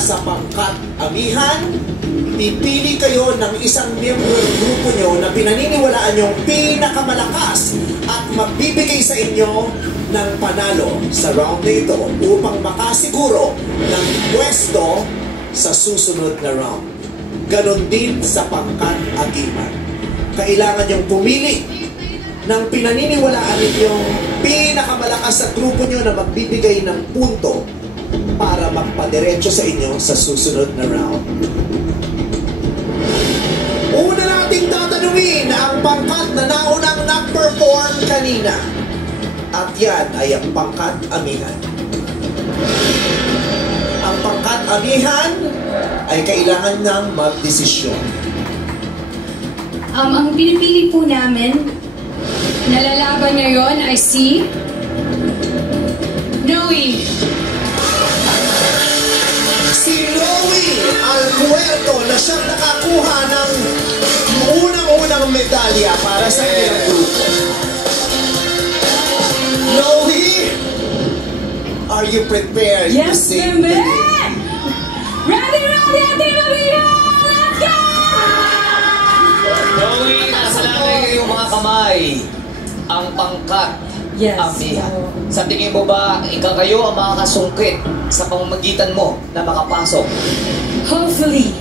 sa pangkat amihan, pipili kayo ng isang miyembro ng grupo nyo na pinaniniwalaan yung pinakamalakas at magbibigay sa inyo ng panalo sa round na ito upang makasiguro ng pwesto sa susunod na round. Ganon din sa pangkat agiman. Kailangan yung pumili ng pinaniniwalaan ninyong pinakamalakas sa grupo nyo na magbibigay ng punto para magpadiretso sa inyo sa susunod na round. Una nating tatanungin ang pangkat na naunang nag-perform kanina. At yan ay ang pangkat amihan. Ang pangkat amihan ay kailangan ng magdesisyon. Ang pinipili po namin na lalaban ngayon ay si Noe. Si Noe Alpuerto na siyang nakakuha ng unang-unang medalya para sa kanyang grupo. Noe, are you prepared to sing? Yes, ma'am! Ready, Team Amihan! Let's go! Noe, nasa lalay ngayong mga kamay ang pangkat amihan. Sa tingin mo ba, ikaw kayo ang makakasungkit sa pamamagitan mo na makapasok? Hopefully,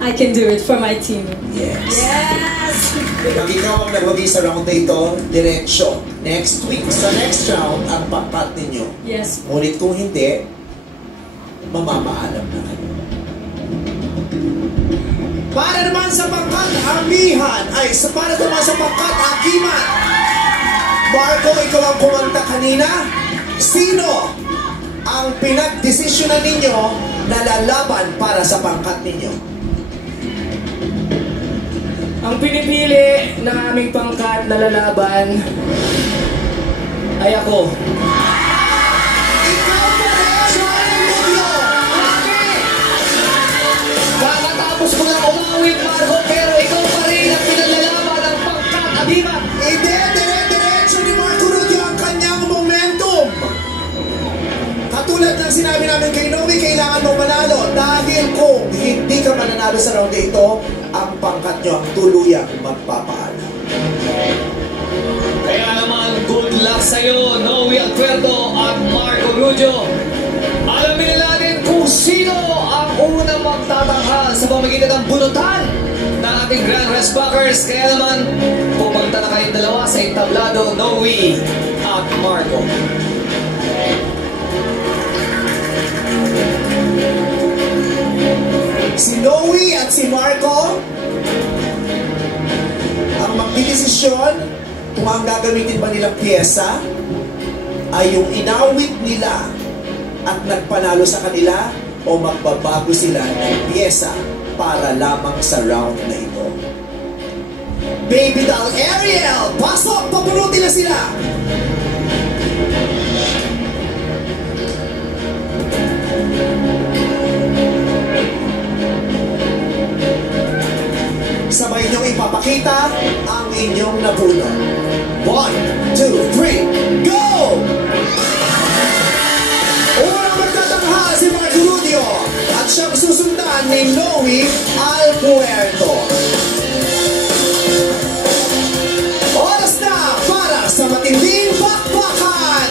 I can do it for my team. Yes. Yes! Pag ikaw ang nagwagi sa round na ito, diretsyo. Next week, sa next round, ang pangkat ninyo. Yes. Ngunit kung hindi, mamamaalam na kayo. Para naman sa pangkat amihan, para naman sa pangkat agiman. Marco, ikaw ang kumanta kanina. Sino ang pinagdesisyonan ninyo na lalaban para sa pangkat ninyo? Ang pinipili ng aming pangkat na lalaban ay ako. Ikaw pa rin, Joel Mulo! Kakatapos ko lang umawit, Marco, pero ikaw pa rin ang pinalalaban ng pangkat amihan. Hindi, dire-diretso ni Marco Rubio ang kanyang momentum. Katulad ng sinabi namin kay Noe, kailangan mo manalo dahil kung hindi ka mananalo sa round ito, ang pangkat nyo ang tuluyang magpapaalam. Kaya naman, good luck sa'yo, Noe Alpuerto at Marco Rubio. Alamin na natin kung sino ang unang magtatanghal sa pamagitan ng bunutan ng ating Grand Race Backers. Kaya naman, pumunta na kayong dalawa sa entablado, Noe at Marco. Si Noe at si Marco ang magdidesisyon kung ang gagamitin ba nilang pyesa ay yung inawit nila at nagpanalo sa kanila o magbabago sila ng pyesa para lamang sa round na ito. Baby doll Ariel, pasok! Papunutin na sila! Sabay niyong ipapakita ang inyong napuno. 1, 2, 3, go! Unang magtatanghal si Marco Rubio at siyang susundan ni Noe Alpuerto. Oras na para sa matinding bakbakan!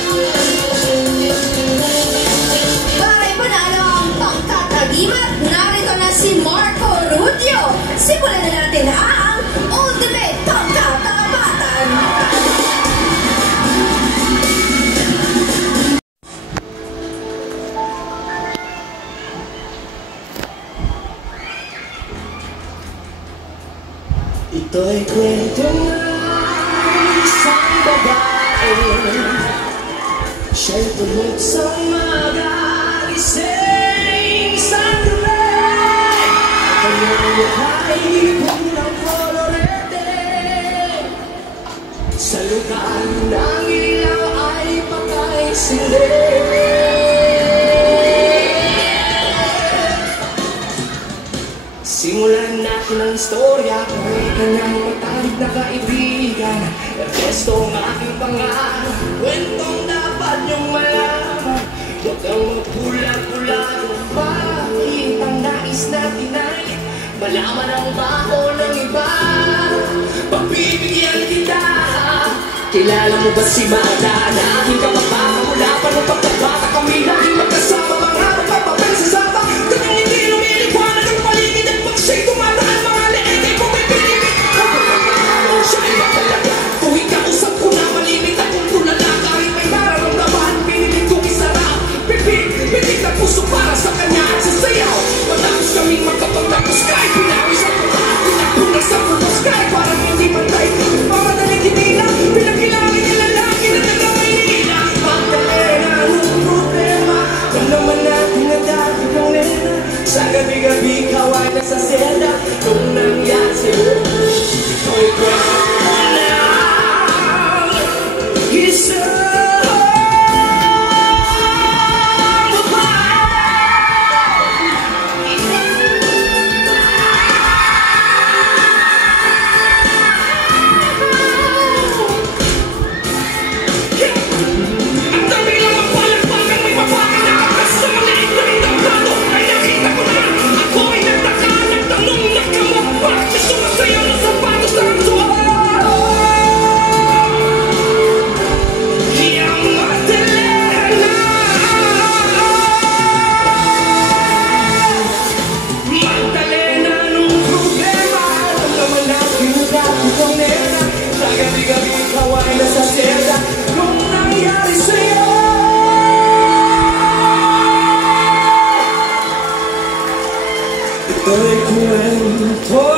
Para ipanalo ang pangkat agiman, narito na si Marco Rubio. Simulan na natin ang Ultimate Pangkatabatan! Ito'y kwento ng isang babae. Siya'y tulog sa mag-agising sa gabi. Kanyang mukhay pulang kolorete. Sa lugar ng ilaw ay patay sila. Simulan natin ang istorya kung may kanyang matalik na kaibigan. Ernesto ang aking pangalan, kwentong dapat niyong malaman. Huwag kang magpula-pula kung malaman ang baho ng iba. Pagbibigyan kita. Kilala mo ba si Madana? Aking kapabata mula pa nung pagkabata kami laging magkasama. Mga napapapel sa sapa, kanyang hindi lumiliwanag ang paligid. At pag siya'y tumataan, mga leeg ay pumipinibig. Siya ay matalaga. Tuwing kausap ko na malimit akong tulala. Kahit may nararamdaman, pinilit kong isarap. Pitik na puso para sa kanya at sa sayaw. Matapos kaming magkapagtapos kahit pinawis ang mukha. Pinagpunas sa putos kahit parang hindi matay. Pamadaling hindi na pinagkilala niya lalaki na nagamay nila. Magdalena ang problema. Kung naman natin na dati kong nena. Sa gabi-gabi kaway na sa seda. Nung nangyari sa'yo, ito'y kwento mo na. Isa ito'y kwento